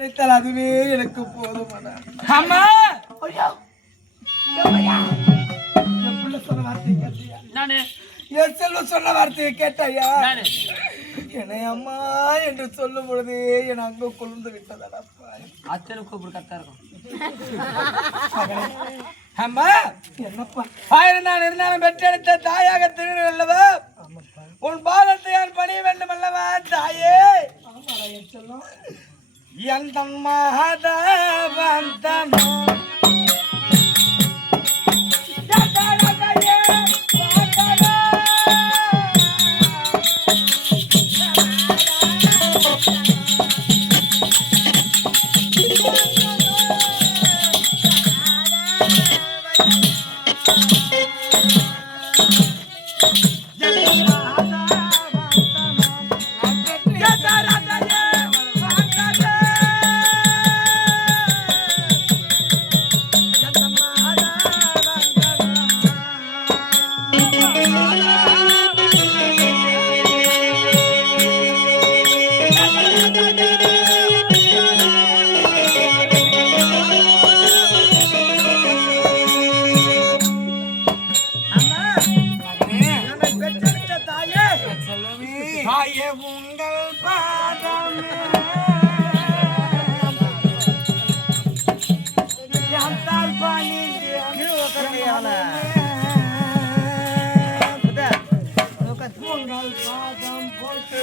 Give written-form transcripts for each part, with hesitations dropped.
அதுவே எனக்கு போதும். அம்மா சொன்ன வார்த்தையை கேட்டியா? நானு என் செல்வம் சொன்ன வார்த்தையை கேட்டாயா? என்னை அம்மா என்று சொல்லும் பொழுது என் அங்கு குளிர்ந்து விட்டதடப்பா. அத்தனை கூப்பிடு கரெக்டா இருக்கும். அம்மா என்னப்பா ஆயிரம் நான் இருந்தாலும் பெற்றெடுத்த தாயாக திருநெல் அல்லவா? உன் பாதத்தை யார் பணிய வேண்டும் அல்லவா தாயே? என் செல்வம் எந்த மாதவந்தமோ உங்கள் பாதம் உங்கள் பாதம் போட்டு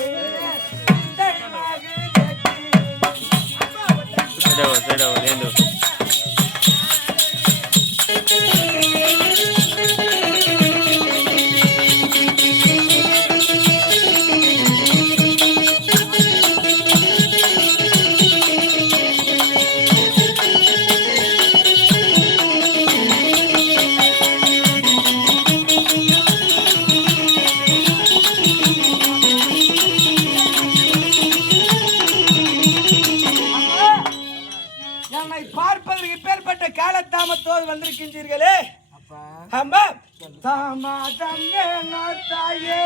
பார்ப்பதற்கு இப்பேற்பட்ட காலத்தாமத்தோடு வந்திருக்கின்றீர்களே. அம்மா தாமாதம் ஏனோ தாயே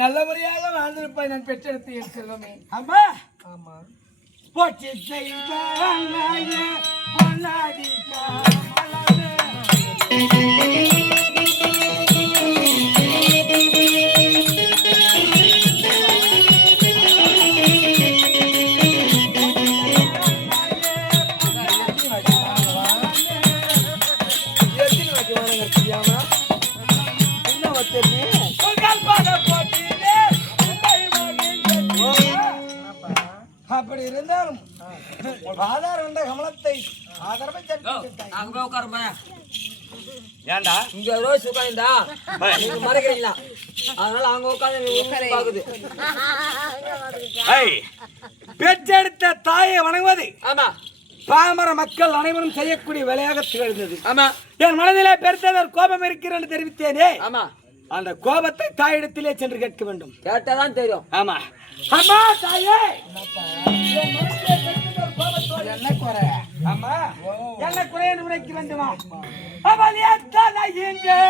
நல்லபடியாக வாழ்ந்திருப்பாய். நான் பெற்றெடுத்து என் செல்வமே. அம்மா ஆமா போச்சு செய்த அப்படி இருந்தாலும் ஆதாரம் கமலத்தை அங்க உட்காருமா. ஏண்டா இங்க ரோஸ் உட்கார்ந்தா நீங்க மறக்கிறீங்களா? அதனால அங்க உட்கார்ந்து பாக்குது. பெற்றெடுத்த தாயை வணங்குவது ஆமா பாமர மக்கள் அனைவரும் செய்யக்கூடிய வேலையாக திகழ்ந்தது. ஆமா என் மனதிலே பெருத்தவர் கோபம் இருக்கிறேன் தெரிவித்தேனே. ஆமா அந்த கோபத்தை தாயிடத்திலே சென்று கேட்க வேண்டும். கேட்டாதான் தெரியும். ஆமா அம்மா தாயே என்ன குறை? ஆமா என்ன குறை நினைக்க வேண்டுமா? அவள் எத்தனை இங்கு